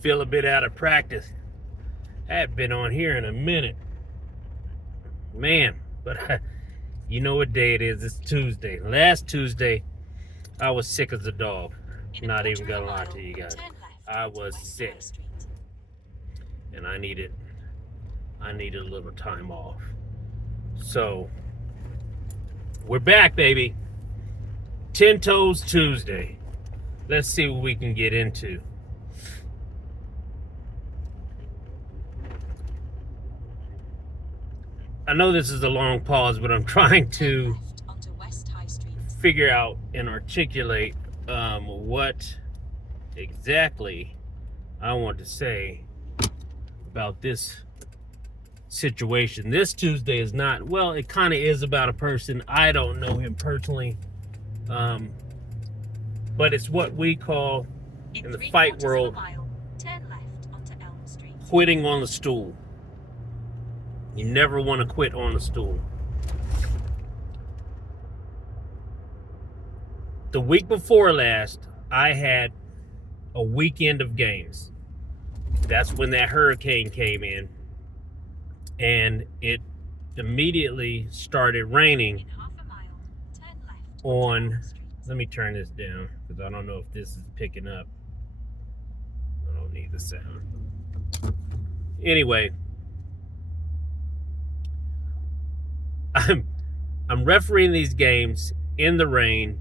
Feel a bit out of practice. I haven't been on here in a minute. Man, but you know what day it is. It's Tuesday. Last Tuesday, I was sick as a dog. Not even gonna lie to you guys. I was sick. And I needed a little time off. So, we're back, baby. 10 Toes Tuesday. Let's see what we can get into. I know this is a long pause, but I'm trying to figure out and articulate what exactly I want to say about this situation. This Tuesday is not, well, it kind of is about a person. I don't know him personally, but it's what we call in the fight world quitting on the stool. You never want to quit on the stool. The week before last, I had a weekend of games. That's when that hurricane came in, and it immediately started raining on, let me turn this down because I don't know if this is picking up. I don't need the sound. Anyway, I'm refereeing these games in the rain.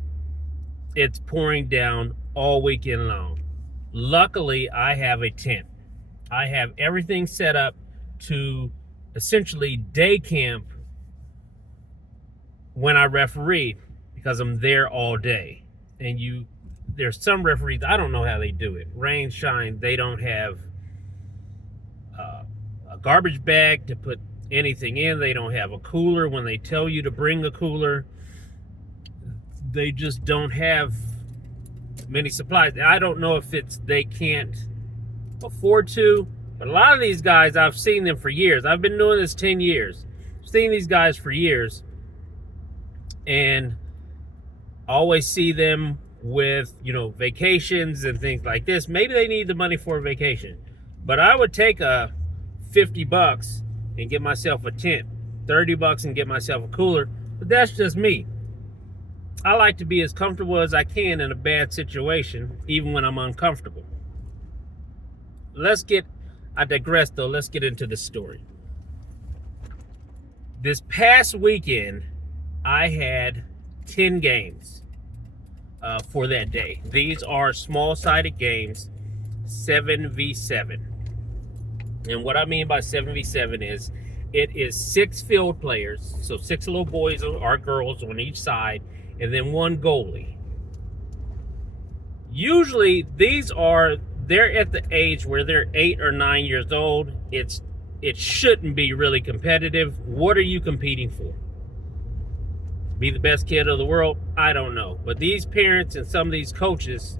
It's pouring down all weekend long. Luckily, I have a tent. I have everything set up to essentially day camp when I referee because I'm there all day. And there's some referees, I don't know how they do it. Rain, shine, they don't have a garbage bag to put anything in. They don't have a cooler when they tell you to bring a cooler. They just don't have many supplies. I don't know if it's they can't afford to, but a lot of these guys, I've seen them for years. I've been doing this 10 years. I've seen these guys for years, and I always see them with, vacations and things like this. Maybe they need the money for a vacation, but I would take a $50 and get myself a tent, $30 and get myself a cooler. But that's just me. I like to be as comfortable as I can in a bad situation, even when I'm uncomfortable. I digress though, let's get into the story. This past weekend, I had 10 games for that day. These are small-sided games, 7v7. And what I mean by 7v7 is it is 6 field players, so 6 little boys or girls on each side, and then 1 goalie. Usually they're at the age where they're 8 or 9 years old. It shouldn't be really competitive. What are you competing for? Be the best kid of the world? I don't know. But these parents and some of these coaches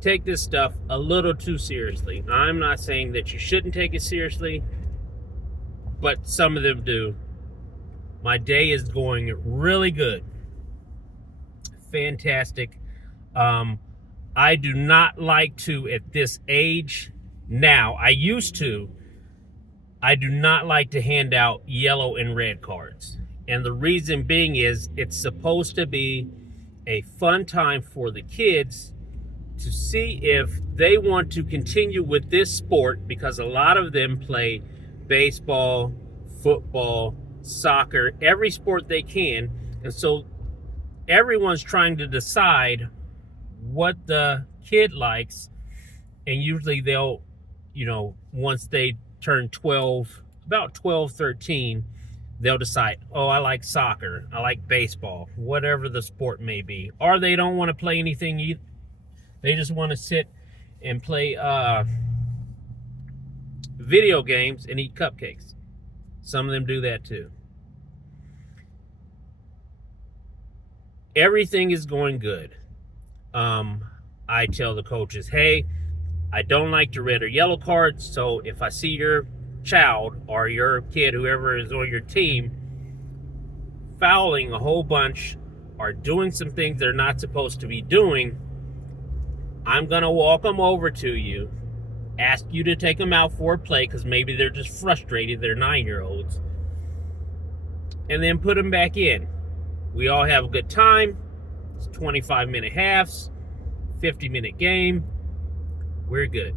take this stuff a little too seriously. I'm not saying that you shouldn't take it seriously, but some of them do. My day is going really good. Fantastic. I do not like to, at this age now, I do not like to hand out yellow and red cards. And the reason being is it's supposed to be a fun time for the kids to see if they want to continue with this sport, because a lot of them play baseball, football, soccer, every sport they can. And so everyone's trying to decide what the kid likes. And usually they'll, once they turn 12, about 12, 13, they'll decide, oh, I like soccer, I like baseball, whatever the sport may be. Or they don't want to play anything either. They just want to sit and play video games and eat cupcakes. Some of them do that too. Everything is going good. I tell the coaches, hey, I don't like the red or yellow cards, so if I see your child or your kid, whoever is on your team, fouling a whole bunch or doing some things they're not supposed to be doing, I'm going to walk them over to you, ask you to take them out for a play because maybe they're just frustrated. They're 9-year-olds. And then put them back in. We all have a good time. It's 25-minute halves, 50-minute game. We're good.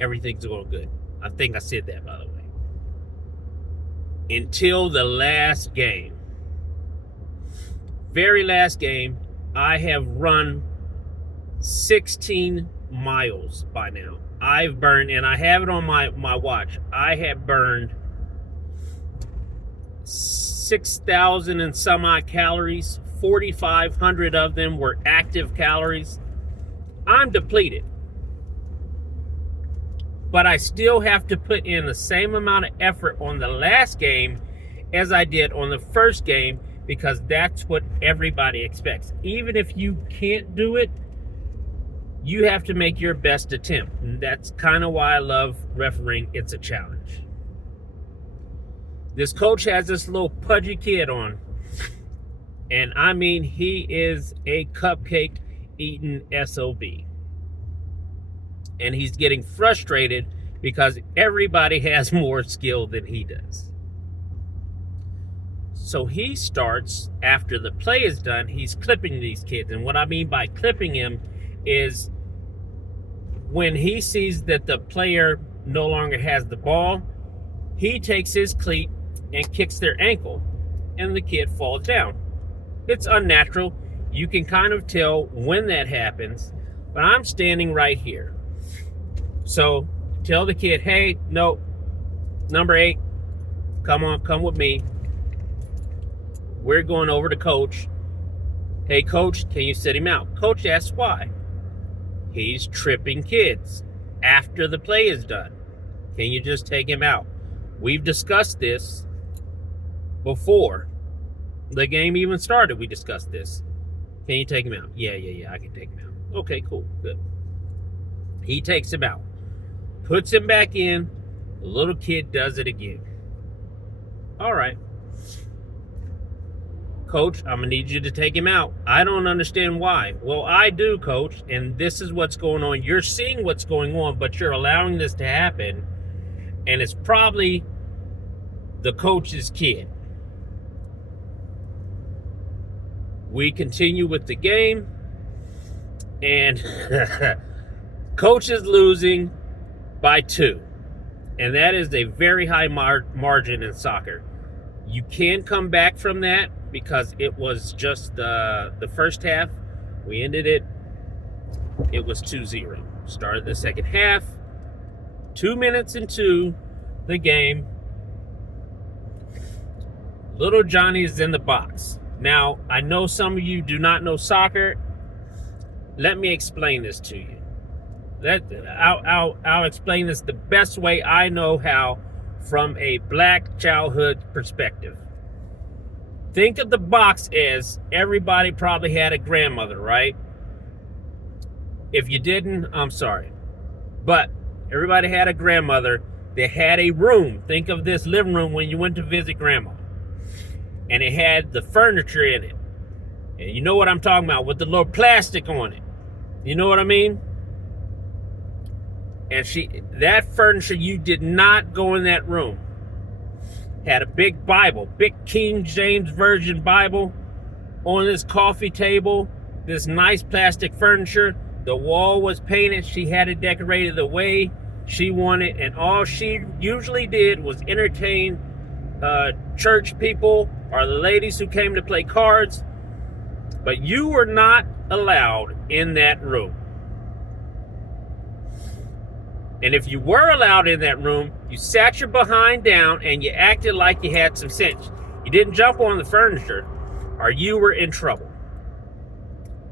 Everything's going good. I think I said that, by the way. Until the last game. Very last game, I have run 16 miles by now. I've burned, and I have it on my watch, I have burned 6,000 and some odd calories. 4,500 of them were active calories. I'm depleted. But I still have to put in the same amount of effort on the last game as I did on the first game because that's what everybody expects. Even if you can't do it, you have to make your best attempt. And that's kind of why I love refereeing. It's a challenge. This coach has this little pudgy kid on. And I mean, he is a cupcake eating SOB. And he's getting frustrated because everybody has more skill than he does. So he starts, after the play is done, he's clipping these kids. And what I mean by clipping him is when he sees that the player no longer has the ball, he takes his cleat and kicks their ankle, and the kid falls down. It's unnatural. You can kind of tell when that happens, but I'm standing right here. So tell the kid, hey, no, number 8, come on, come with me. We're going over to coach. Hey, coach, can you sit him out? Coach asks why. He's tripping kids after the play is done. Can you just take him out? We've discussed this before the game even started. We discussed this. Can you take him out? Yeah, I can take him out. Okay, cool, good. He takes him out, puts him back in. The little kid does it again. All right. Coach, I'm going to need you to take him out. I don't understand why. Well, I do, coach, and this is what's going on. You're seeing what's going on, but you're allowing this to happen, and it's probably the coach's kid. We continue with the game, and coach is losing by 2, and that is a very high margin in soccer. You can come back from that because it was just the first half. We ended it. It was 2-0. Started the second half. 2 minutes into the game, little Johnny is in the box. Now, I know some of you do not know soccer. Let me explain this to you. I'll explain this the best way I know how from a black childhood perspective. Think of the box as everybody probably had a grandmother, right? If you didn't, I'm sorry. But everybody had a grandmother. They had a room. Think of this living room when you went to visit grandma. And it had the furniture in it. And you know what I'm talking about, with the little plastic on it. You know what I mean? And that furniture, you did not go in that room. Had a big Bible, big King James Version Bible on this coffee table, this nice plastic furniture. The wall was painted. She had it decorated the way she wanted, and all she usually did was entertain church people or the ladies who came to play cards. But you were not allowed in that room. And if you were allowed in that room, you sat your behind down and you acted like you had some sense. You didn't jump on the furniture or you were in trouble.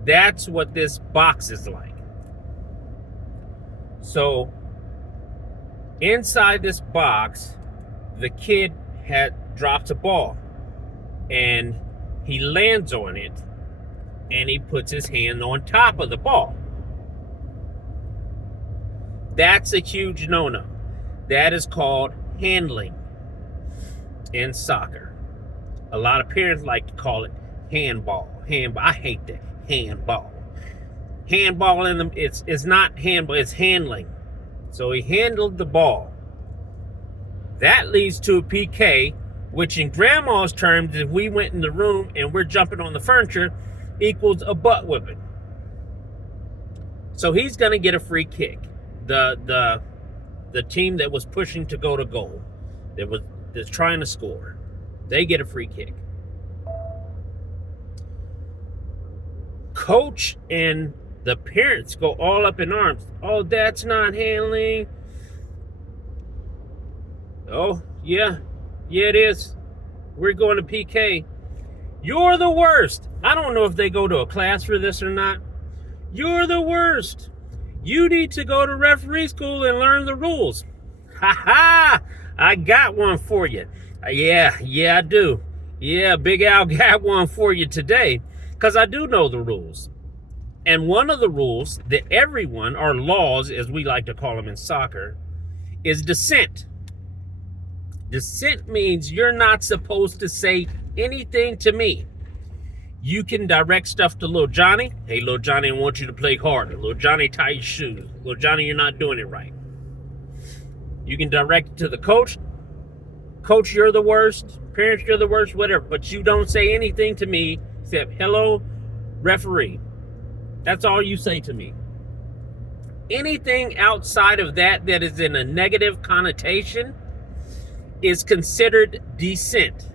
That's what this box is like. So inside this box, the kid drops a ball and he lands on it and he puts his hand on top of the ball. That's a huge no-no. That is called handling in soccer. A lot of parents like to call it handball. I hate that. Handball. handball in them. It's not handball, it's handling. So he handled the ball. That leads to a PK, which in grandma's terms, if we went in the room and we're jumping on the furniture, equals a butt whipping. So he's going to get a free kick. The team that was pushing to go to goal, that's trying to score, they get a free kick. Coach and the parents go all up in arms. Oh, that's not handling. Oh, yeah, it is. We're going to PK. You're the worst. I don't know if they go to a class for this or not. You're the worst. You need to go to referee school and learn the rules. Ha ha! I got one for you. Yeah, I do. Yeah, Big Al got one for you today, because I do know the rules. And one of the rules that everyone, or laws as we like to call them in soccer, is dissent. Dissent means you're not supposed to say anything to me. You can direct stuff to little Johnny. Hey, little Johnny, I want you to play harder. Little Johnny, tie your shoes. Little Johnny, you're not doing it right. You can direct it to the coach. Coach, you're the worst. Parents, you're the worst, whatever. But you don't say anything to me except, hello, referee. That's all you say to me. Anything outside of that is in a negative connotation is considered dissent.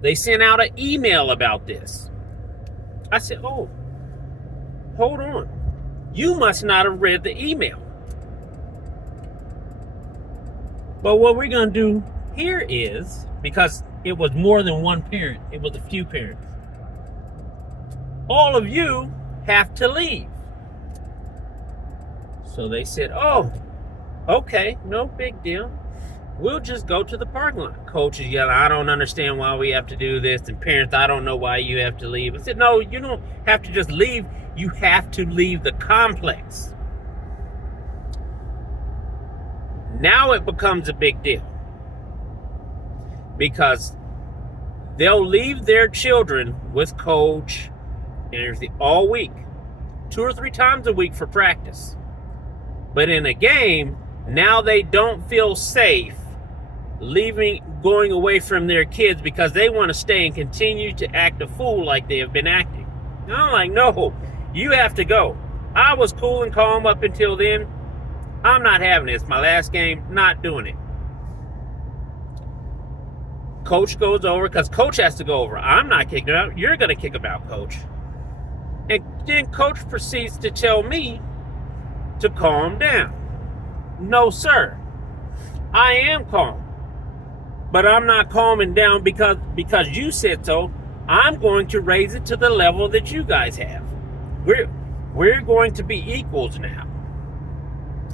They sent out an email about this. I said, oh, hold on. You must not have read the email. But what we're going to do here is, because it was more than one parent, it was a few parents, all of you have to leave. So they said, oh, okay, no big deal. We'll just go to the parking lot. Coach is yelling, I don't understand why we have to do this. And parents, I don't know why you have to leave. I said, no, you don't have to just leave. You have to leave the complex. Now it becomes a big deal, because they'll leave their children with coach and everything all week, 2 or 3 times a week for practice. But in a game, now they don't feel safe going away from their kids, because they want to stay and continue to act a fool like they have been acting. And I'm like, no, you have to go. I was cool and calm up until then. I'm not having it. It's my last game. Not doing it. Coach goes over, because coach has to go over. I'm not kicking him out. You're going to kick him out, coach. And then coach proceeds to tell me to calm down. No, sir. I am calm. But I'm not calming down because you said so. I'm going to raise it to the level that you guys have. We're going to be equals now.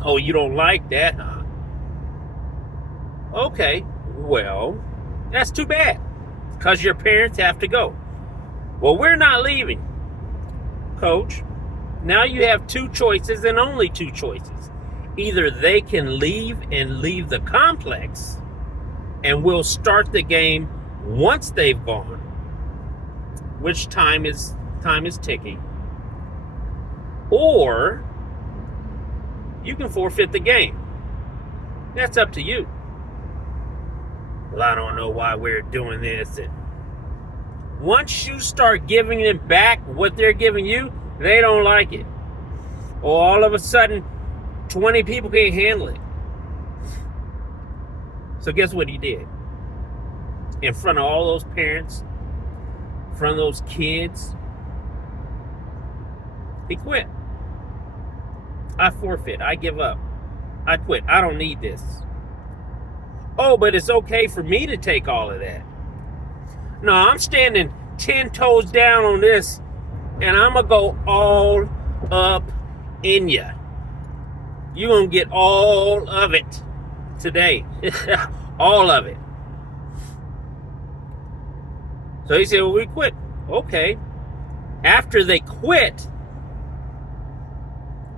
Oh, you don't like that, huh? Okay, well, that's too bad, because your parents have to go. Well, we're not leaving, coach. Now you have 2 choices, and only 2 choices. Either they can leave and leave the complex, and we'll start the game once they've gone, which time is ticking, or you can forfeit the game. That's up to you. Well, I don't know why we're doing this. And once you start giving them back what they're giving you, they don't like it. Or all of a sudden, 20 people can't handle it. So guess what he did? In front of all those parents, in front of those kids, he quit. I forfeit. I give up. I quit. I don't need this. Oh, but it's okay for me to take all of that. No, I'm standing 10 toes down on this, and I'm going to go all up in you. You're going to get all of it today. All of it. So he said, well, we quit. Okay. After they quit,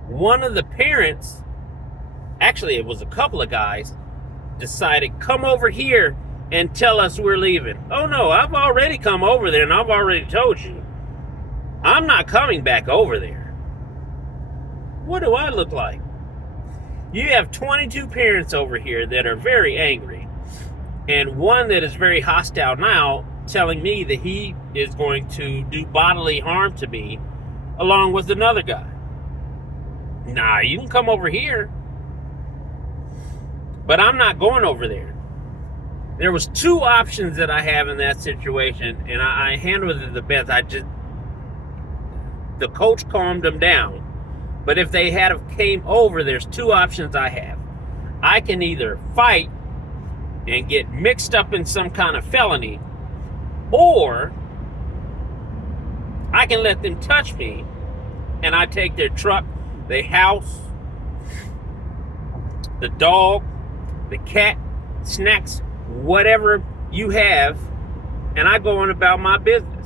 one of the parents, actually it was a couple of guys, decided, come over here and tell us we're leaving. Oh no, I've already come over there and I've already told you. I'm not coming back over there. What do I look like? You have 22 parents over here that are very angry, and one that is very hostile now, telling me that he is going to do bodily harm to me along with another guy. Nah, you can come over here, but I'm not going over there. There was two options that I have in that situation, and I handled it the best. The coach calmed them down. But if they had came over, there's two options I have. I can either fight and get mixed up in some kind of felony, or I can let them touch me and I take their truck, their house, the dog, the cat, snacks, whatever you have, and I go on about my business.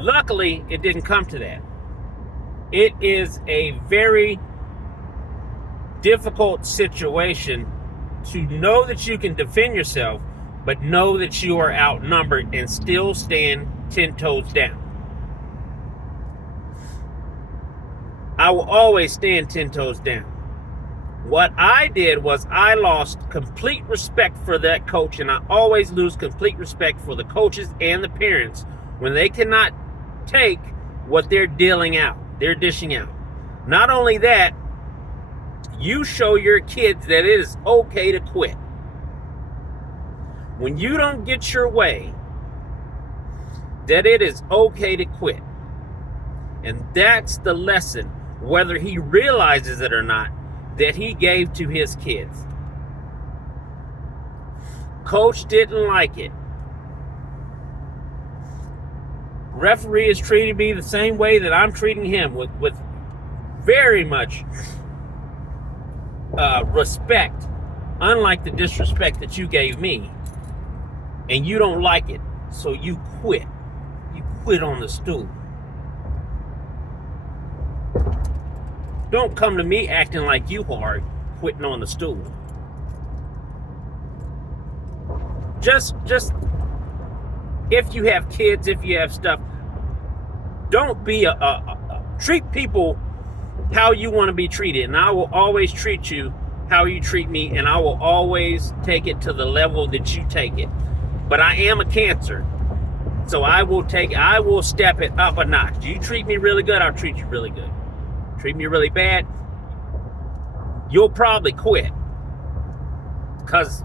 Luckily, it didn't come to that. It is a very difficult situation to know that you can defend yourself, but know that you are outnumbered and still stand 10 toes down. I will always stand 10 toes down. What I did was I lost complete respect for that coach, and I always lose complete respect for the coaches and the parents when they cannot take what they're dishing out. Not only that, you show your kids that it is okay to quit. When you don't get your way, that it is okay to quit. And that's the lesson, whether he realizes it or not, that he gave to his kids. Coach didn't like it. Referee is treating me the same way that I'm treating him, with very much respect, unlike the disrespect that you gave me. And you don't like it, so you quit. You quit on the stool. Don't come to me acting like you hard, quitting on the stool. Just if you have kids, if you have stuff, don't be treat people how you want to be treated. And I will always treat you how you treat me, and I will always take it to the level that you take it. But I am a Cancer, so I will step it up a notch. You treat me really good, I'll treat you really good. Treat me really bad, you'll probably quit. Because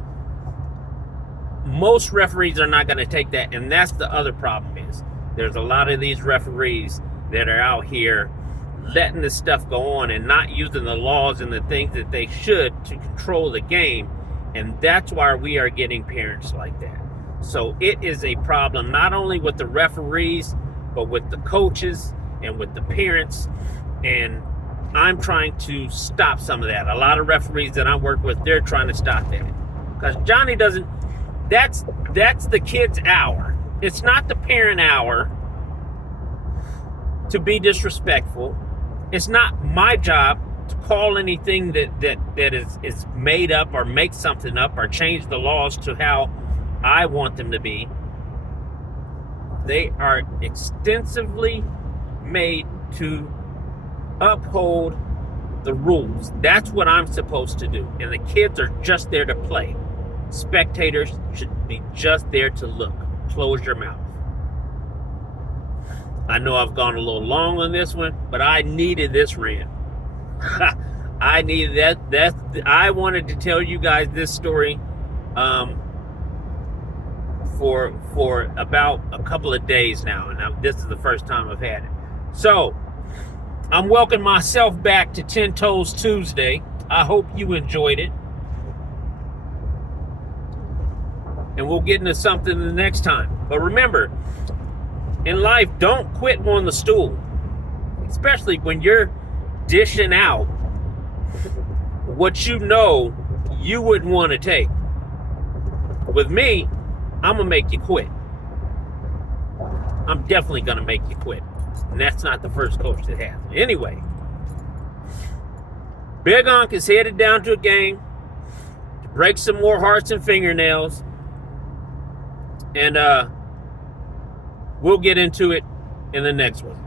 most referees are not going to take that, and that's the other problem is there's a lot of these referees that are out here letting this stuff go on and not using the laws and the things that they should to control the game, and that's why we are getting parents like that. So it is a problem not only with the referees, but with the coaches and with the parents, and I'm trying to stop some of that. A lot of referees that I work with, they're trying to stop that. Because Johnny doesn't, that's the kid's hour. It's not the parent hour to be disrespectful. It's not my job to call anything that is made up or make something up or change the laws to how I want them to be. They are extensively made to uphold the rules. That's what I'm supposed to do. And the kids are just there to play. Spectators should be just there to look. Close your mouth. I know I've gone a little long on this one, but I needed this rant. I needed that. I wanted to tell you guys this story for about a couple of days now, and this is the first time I've had it. So I'm welcoming myself back to 10 Toes Tuesday. I hope you enjoyed it. And we'll get into something the next time. But remember, in life, don't quit on the stool. Especially when you're dishing out what you know you wouldn't want to take. With me, I'm going to make you quit. I'm definitely going to make you quit. And that's not the first coach that has. Anyway, Big Unc is headed down to a game to break some more hearts and fingernails. And we'll get into it in the next one.